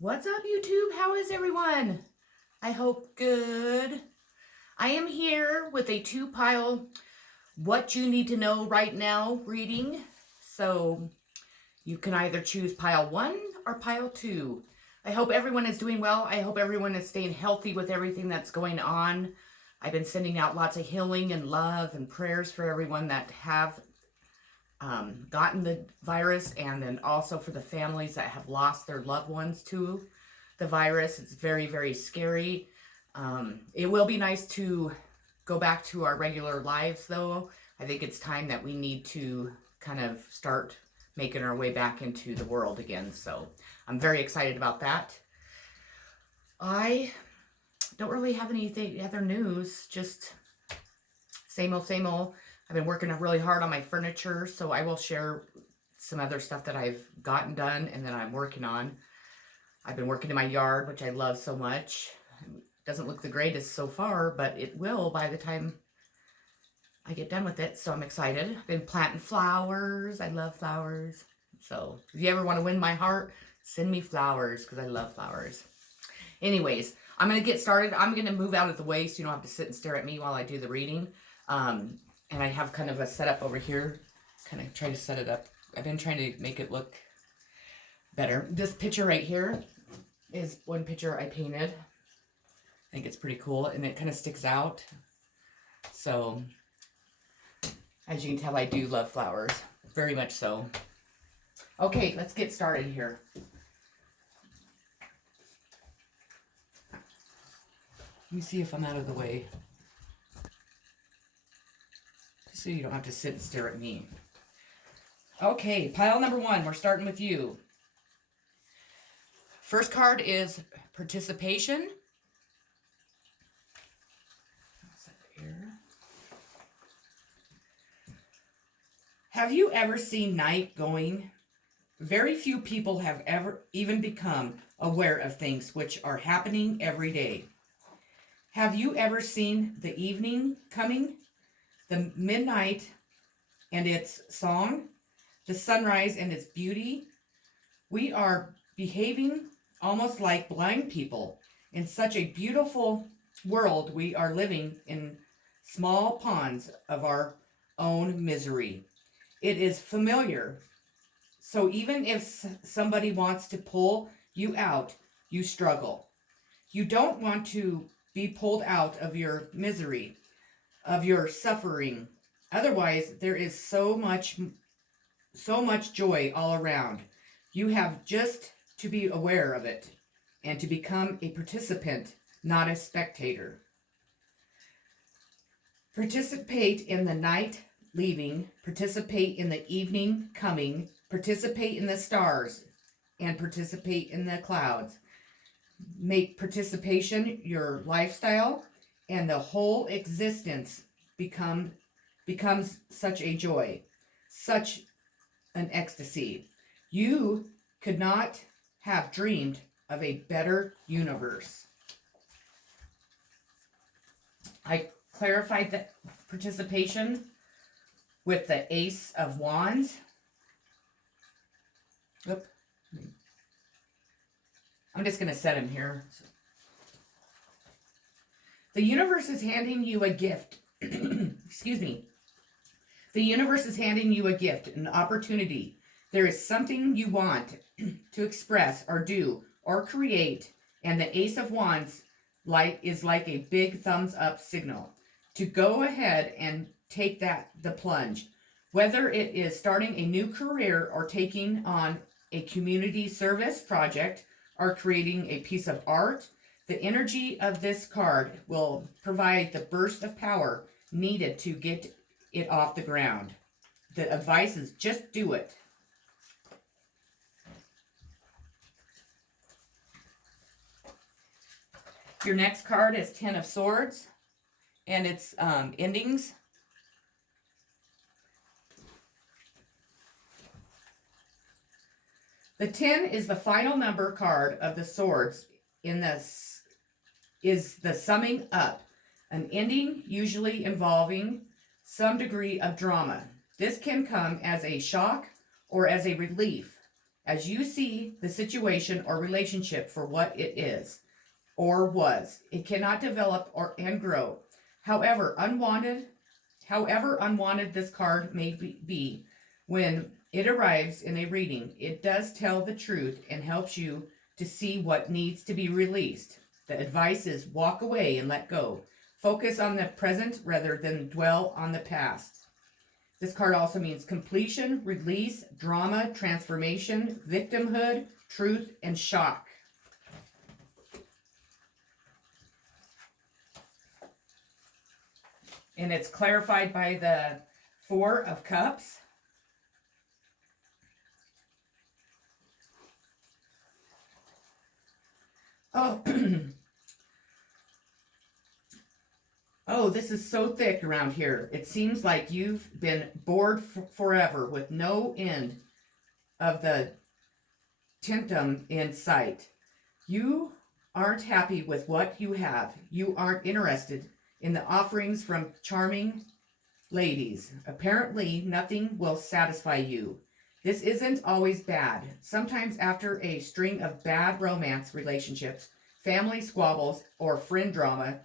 What's up, YouTube? How is everyone? I hope good. I am here with a two-pile what you need to know right now reading. So you can either choose pile 1 or pile 2. I hope everyone is doing well. I hope everyone is staying healthy with everything that's going on. I've been sending out lots of healing and love and prayers for everyone that have gotten the virus, and then also for the families that have lost their loved ones to the virus. It's very, very scary. It will be nice to go back to our regular lives, though. I think it's time that we need to kind of start making our way back into the world again. So I'm very excited about that. I don't really have anything other news, just same old, same old. I've been working really hard on my furniture, so I will share some other stuff that I've gotten done and that I'm working on. I've been working in my yard, which I love so much. It doesn't look the greatest so far, but it will by the time I get done with it, so I'm excited. I've been planting flowers. I love flowers. So if you ever want to win my heart, send me flowers because I love flowers. Anyways, I'm going to get started. I'm going to move out of the way so you don't have to sit and stare at me while I do the reading. And I have kind of a setup over here. Kind of try to set it up. I've been trying to make it look better. This picture right here is one picture I painted. I think it's pretty cool, and it kind of sticks out. So, as you can tell, I do love flowers. Very much so. Okay, let's get started here. Let me see if I'm out of the way, so you don't have to sit and stare at me. Okay, pile number 1. We're starting with you. First card is participation. Have you ever seen night going? Very few people have ever even become aware of things which are happening every day. Have you ever seen the evening coming? The midnight and its song? The sunrise and its beauty? We are behaving almost like blind people. In such a beautiful world, we are living in small ponds of our own misery. It is familiar. So even if somebody wants to pull you out, you struggle. You don't want to be pulled out of your misery, of your suffering. Otherwise, there is so much joy all around. You have just to be aware of it and to become a participant, not a spectator. Participate in the night leaving, participate in the evening coming, participate in the stars, and participate in the clouds. Make participation your lifestyle, and the whole existence becomes such a joy, such an ecstasy. You could not have dreamed of a better universe. I clarified that participation with the Ace of Wands. Oop. I'm just going to set him here. The universe is handing you a gift. Excuse me. The universe is handing you a gift, an opportunity. There is something you want to express or do or create, and the Ace of Wands is like a big thumbs up signal to go ahead and take the plunge. Whether it is starting a new career or taking on a community service project or creating a piece of art, the energy of this card will provide the burst of power needed to get it off the ground. The advice is just do it. Your next card is Ten of Swords, and it's endings. The 10 is the final number card of the swords in this is the summing up, an ending usually involving some degree of drama. This can come as a shock or as a relief. as you see the situation or relationship for what it is or was. It cannot develop and grow. However unwanted this card may be, when it arrives in a reading, it does tell the truth and helps you to see what needs to be released. The advice is walk away and let go. Focus on the present rather than dwell on the past. This card also means completion, release, drama, transformation, victimhood, truth, and shock. And it's clarified by the Four of Cups. Oh, oh, this is so thick around here. It seems like you've been bored forever with no end of the temptum in sight. You aren't happy with what you have. You aren't interested in the offerings from charming ladies. Apparently, nothing will satisfy you. This isn't always bad. Sometimes after a string of bad romance relationships, family squabbles, or friend drama,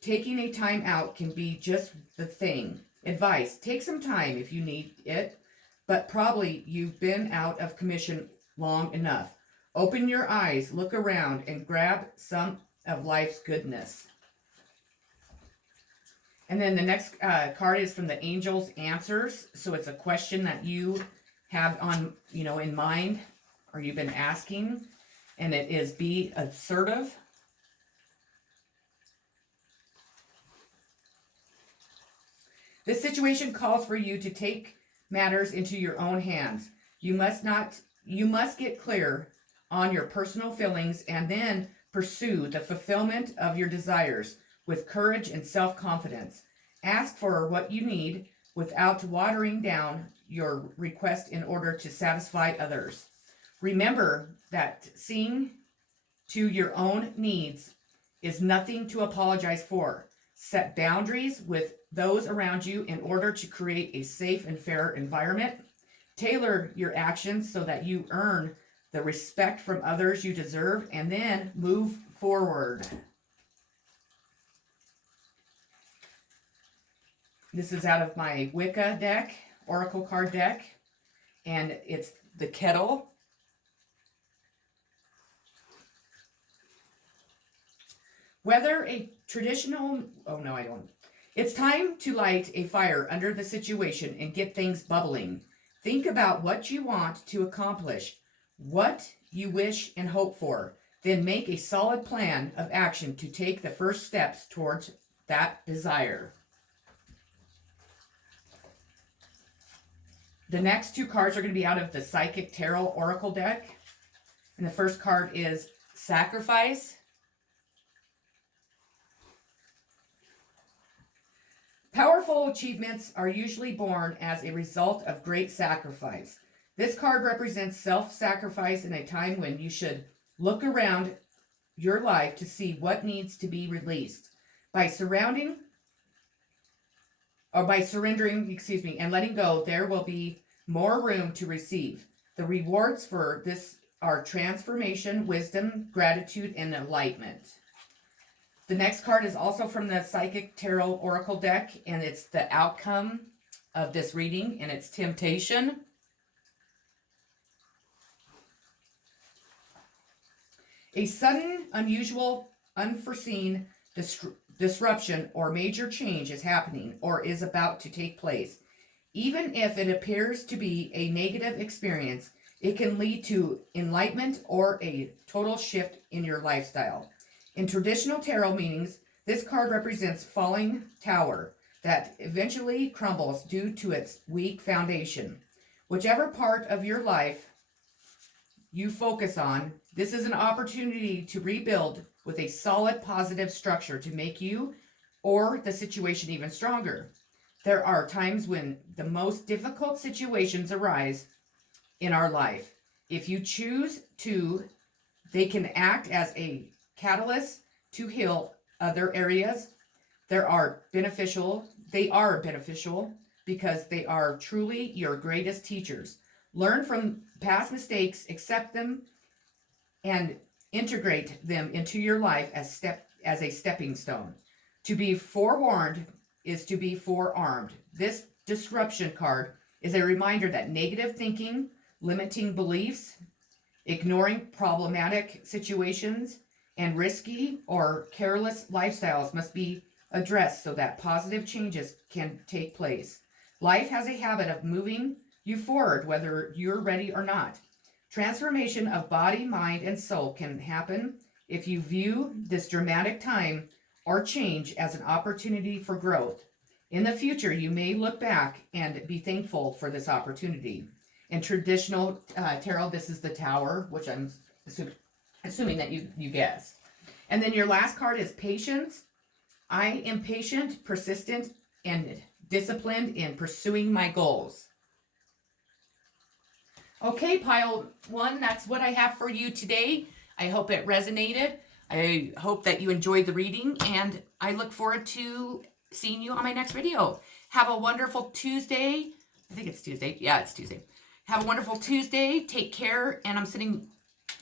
taking a time out can be just the thing. Advice: take some time if you need it, but probably you've been out of commission long enough. Open your eyes, look around, and grab some of life's goodness. And then the next card is from the Angel's Answers. So it's a question that you have in mind, or you've been asking. And it is be assertive. This situation calls for you to take matters into your own hands. You must get clear on your personal feelings and then pursue the fulfillment of your desires with courage and self-confidence. Ask for what you need without watering down your request in order to satisfy others. Remember that seeing to your own needs is nothing to apologize for. Set boundaries with those around you in order to create a safe and fair environment. Tailor your actions so that you earn the respect from others you deserve, and then move forward. This is out of my Wicca deck, Oracle card deck, and it's the Kettle. Whether a traditional, oh no, I don't. It's time to light a fire under the situation and get things bubbling. Think about what you want to accomplish, what you wish and hope for. Then make a solid plan of action to take the first steps towards that desire. The next two cards are going to be out of the Psychic Tarot Oracle deck. And the first card is Sacrifice. Powerful achievements are usually born as a result of great sacrifice. This card represents self-sacrifice in a time when you should look around your life to see what needs to be released. By surrendering, and letting go, there will be more room to receive. The rewards for this are transformation, wisdom, gratitude, and enlightenment. The next card is also from the Psychic Tarot Oracle deck, and it's the outcome of this reading, and it's temptation. A sudden, unusual, unforeseen disruption or major change is happening or is about to take place. Even if it appears to be a negative experience, it can lead to enlightenment or a total shift in your lifestyle. In traditional tarot meanings, this card represents falling tower that eventually crumbles due to its weak foundation. Whichever part of your life you focus on, this is an opportunity to rebuild with a solid positive structure to make you or the situation even stronger. There are times when the most difficult situations arise in our life. If you choose to, they can act as a catalyst to heal other areas. They are beneficial because they are truly your greatest teachers. Learn from past mistakes, accept them, and integrate them into your life as a stepping stone. To be forewarned is to be forearmed. This disruption card is a reminder that negative thinking, limiting beliefs, ignoring problematic situations, and risky or careless lifestyles must be addressed so that positive changes can take place. Life has a habit of moving you forward whether you're ready or not. Transformation of body, mind, and soul can happen if you view this dramatic time or change as an opportunity for growth. In the future, you may look back and be thankful for this opportunity. In traditional tarot, this is the Tower, which I'm assuming that you guessed. And then your last card is Patience. I am patient, persistent, and disciplined in pursuing my goals. Okay, pile one, that's what I have for you today. I hope it resonated. I hope that you enjoyed the reading, and I look forward to seeing you on my next video. Have a wonderful Tuesday. I think it's Tuesday. Yeah, it's Tuesday. Have a wonderful Tuesday. Take care, and I'm sending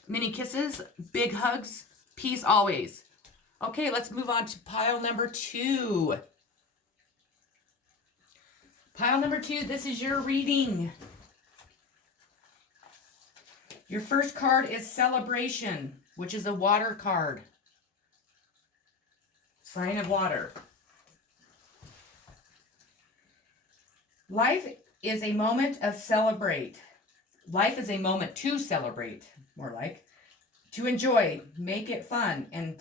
many kisses, big hugs, peace always. Okay, let's move on to pile number 2. Pile number 2, this is your reading. Your first card is Celebration, which is a water card. Sign of water. Life is a moment of celebrate. Life is a moment to celebrate, more like. To enjoy, make it fun, and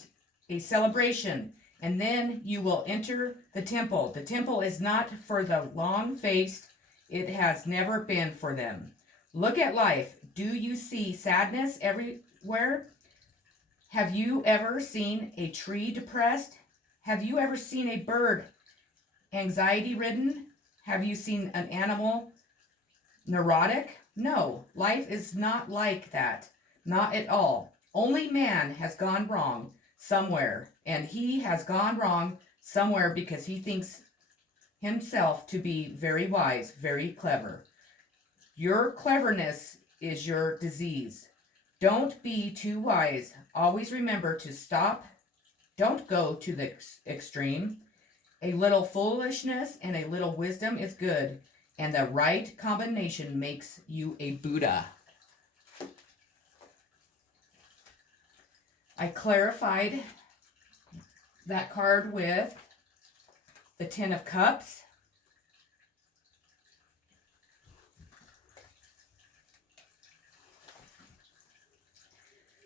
a celebration. And then you will enter the temple. The temple is not for the long-faced. It has never been for them. Look at life. Do you see sadness everywhere? Have you ever seen a tree depressed? Have you ever seen a bird anxiety-ridden? Have you seen an animal neurotic? No, life is not like that. Not at all. Only man has gone wrong somewhere, and he has gone wrong somewhere because he thinks himself to be very wise, very clever. Your cleverness is your disease. Don't be too wise. Always remember to stop. Don't go to the extreme. A little foolishness and a little wisdom is good, and the right combination makes you a Buddha. I clarified that card with the Ten of Cups.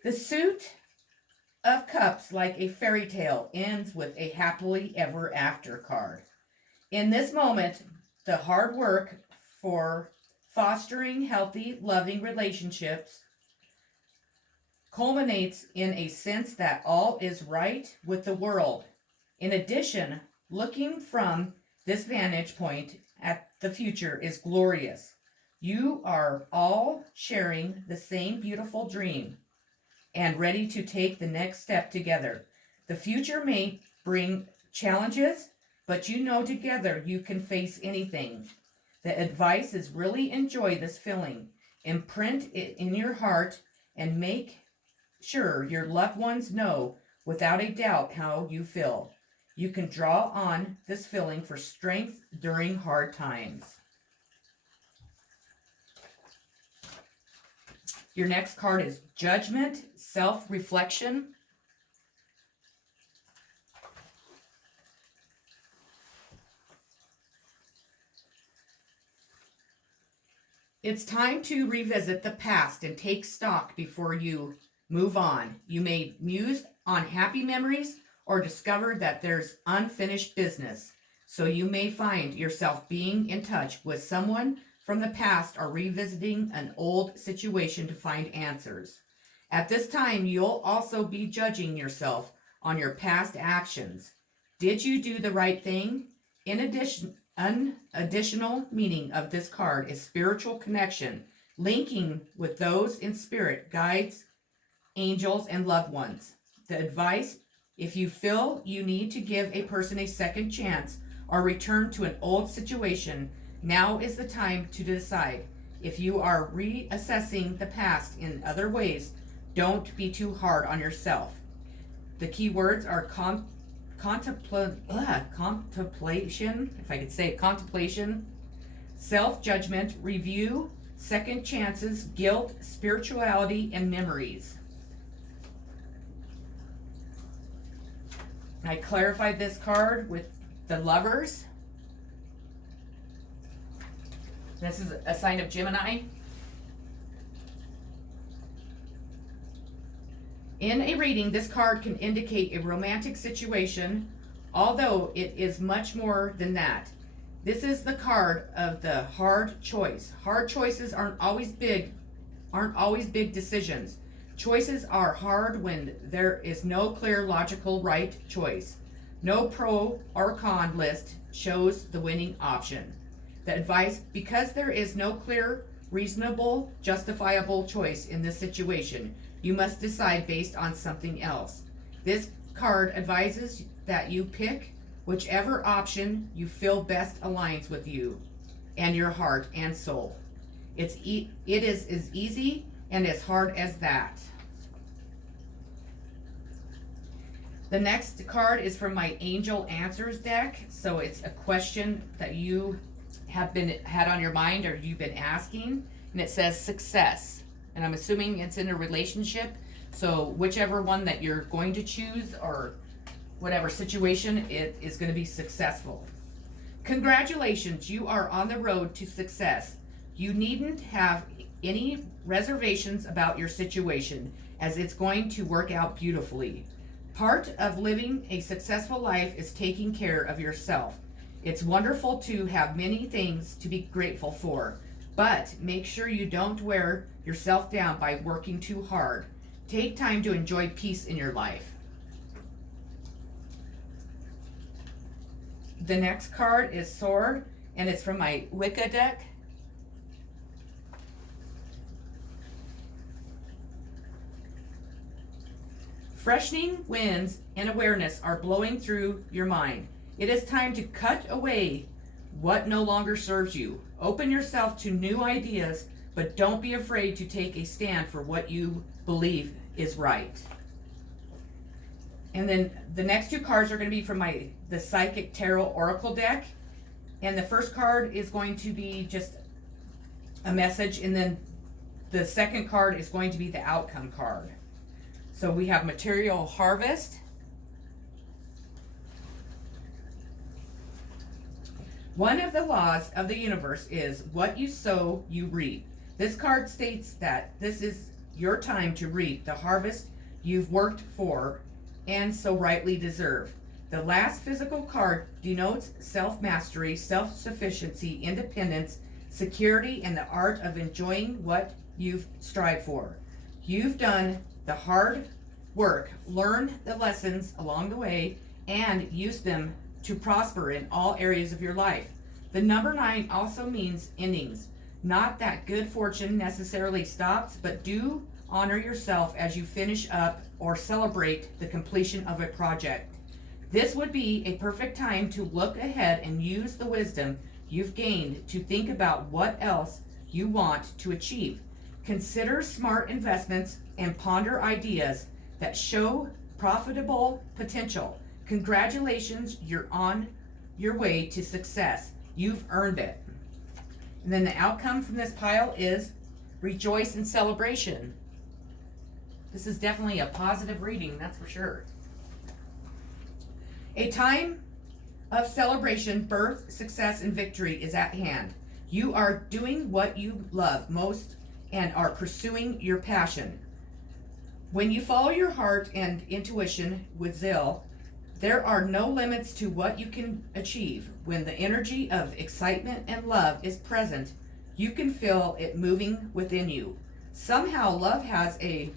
The Suit of Cups, like a fairy tale, ends with a happily ever after card. In this moment, the hard work for fostering healthy, loving relationships culminates in a sense that all is right with the world. In addition, looking from this vantage point at the future is glorious. You are all sharing the same beautiful dream and ready to take the next step together. The future may bring challenges, but you know together you can face anything. The advice is really enjoy this feeling. Imprint it in your heart and make sure your loved ones know without a doubt how you feel. You can draw on this feeling for strength during hard times. Your next card is Judgment, Self-Reflection. It's time to revisit the past and take stock before you move on. You may muse on happy memories or discover that there's unfinished business. So you may find yourself being in touch with someone from the past or revisiting an old situation to find answers. At this time, you'll also be judging yourself on your past actions. Did you do the right thing? In addition, an additional meaning of this card is spiritual connection, linking with those in spirit, guides, angels, and loved ones. The advice: if you feel you need to give a person a second chance or return to an old situation, now is the time to decide. If you are reassessing the past in other ways, don't be too hard on yourself. The key words are contemplation, if I could say it, contemplation, self-judgment, review, second chances, guilt, spirituality, and memories. I clarified this card with the Lovers. This is a sign of Gemini. In a reading, this card can indicate a romantic situation, although it is much more than that. This is the card of the hard choice. Hard choices aren't always big decisions. Choices are hard when there is no clear logical right choice. No pro or con list shows the winning option. The advice, because there is no clear, reasonable, justifiable choice in this situation, you must decide based on something else. This card advises that you pick whichever option you feel best aligns with you and your heart and soul. It is as easy and as hard as that. The next card is from my Angel Answers deck. So it's a question that you have had on your mind or you've been asking, and it says success. And I'm assuming it's in a relationship. So whichever one that you're going to choose or whatever situation, it is going to be successful. Congratulations, you are on the road to success. You needn't have any reservations about your situation, as it's going to work out beautifully. Part of living a successful life is taking care of yourself. It's wonderful to have many things to be grateful for, but make sure you don't wear yourself down by working too hard. Take time to enjoy peace in your life. The next card is Sword, and it's from my Wicca deck. Freshening winds and awareness are blowing through your mind. It is time to cut away what no longer serves you. Open yourself to new ideas, but don't be afraid to take a stand for what you believe is right. And then the next two cards are going to be from the Psychic Tarot Oracle deck. And the first card is going to be just a message, and then the second card is going to be the outcome card. So we have Material Harvest. One of the laws of the universe is what you sow, you reap. This card states that this is your time to reap the harvest you've worked for and so rightly deserve. The last physical card denotes self-mastery, self-sufficiency, independence, security, and the art of enjoying what you've strived for. You've done the hard work, learned the lessons along the way, and used them to prosper in all areas of your life. The number 9 also means endings. Not that good fortune necessarily stops, but do honor yourself as you finish up or celebrate the completion of a project. This would be a perfect time to look ahead and use the wisdom you've gained to think about what else you want to achieve. Consider smart investments and ponder ideas that show profitable potential. Congratulations, you're on your way to success. You've earned it. And then the outcome from this pile is rejoice and celebration. This is definitely a positive reading, that's for sure. A time of celebration, birth, success, and victory is at hand. You are doing what you love most and are pursuing your passion. When you follow your heart and intuition with zeal, there are no limits to what you can achieve. When the energy of excitement and love is present, you can feel it moving within you. Somehow, love has a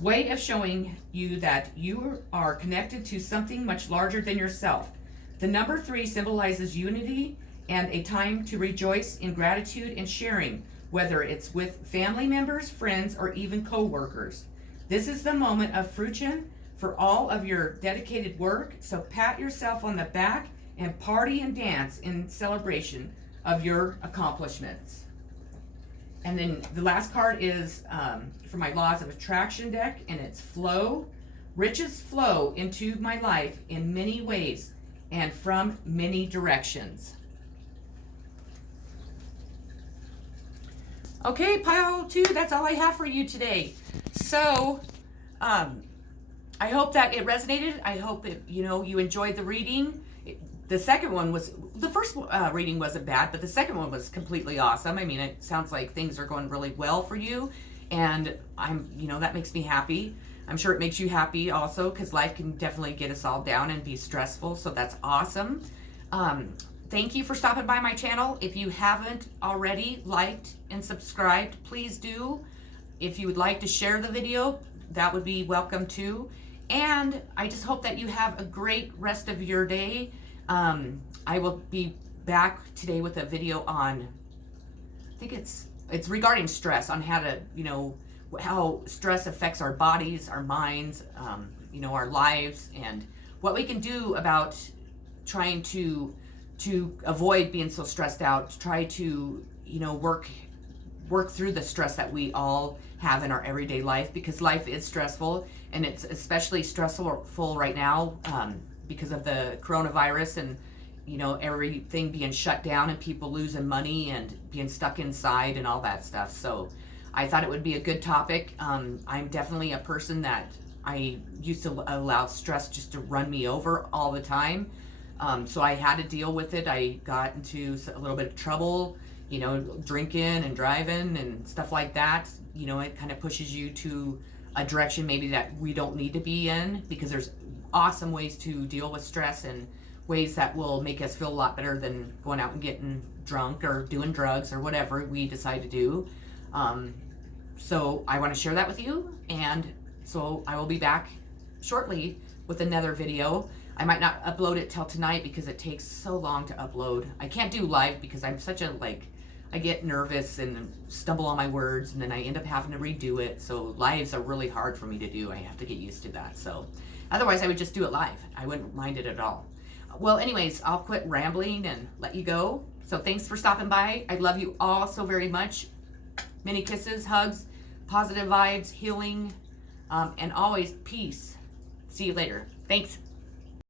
way of showing you that you are connected to something much larger than yourself. The number 3 symbolizes unity and a time to rejoice in gratitude and sharing, whether it's with family members, friends, or even co-workers. This is the moment of fruition for all of your dedicated work, so pat yourself on the back and party and dance in celebration of your accomplishments. And then the last card is for my Laws of Attraction deck, and it's flow. Riches flow into my life in many ways and from many directions. Okay, pile 2, that's all I have for you today. So, I hope that it resonated. I hope it, you enjoyed the reading. The second one was, the first reading wasn't bad, but the second one was completely awesome. I mean, it sounds like things are going really well for you, and that makes me happy. I'm sure it makes you happy also, because life can definitely get us all down and be stressful, so that's awesome. Thank you for stopping by my channel. If you haven't already liked and subscribed, please do. If you would like to share the video, that would be welcome too. And I just hope that you have a great rest of your day. I will be back today with a video on, I think it's regarding stress, on how to, how stress affects our bodies, our minds, our lives, and what we can do about trying to avoid being so stressed out, to try to, work through the stress that we all have in our everyday life, because life is stressful, and it's especially stressful right now because of the coronavirus and, everything being shut down and people losing money and being stuck inside and all that stuff. So I thought it would be a good topic. I'm definitely a person that I used to allow stress just to run me over all the time. So I had to deal with it. I got into a little bit of trouble, drinking and driving and stuff like that. It kind of pushes you to a direction maybe that we don't need to be in, because there's awesome ways to deal with stress and ways that will make us feel a lot better than going out and getting drunk or doing drugs or whatever we decide to do. So I want to share that with you, and so I will be back shortly with another video. I might not upload it till tonight because it takes so long to upload. I can't do live because I'm such a, I get nervous and stumble on my words, and then I end up having to redo it. So lives are really hard for me to do. I have to get used to that. So otherwise I would just do it live. I wouldn't mind it at all. Well, anyways, I'll quit rambling and let you go. So thanks for stopping by. I love you all so very much. Many kisses, hugs, positive vibes, healing, and always peace. See you later. Thanks.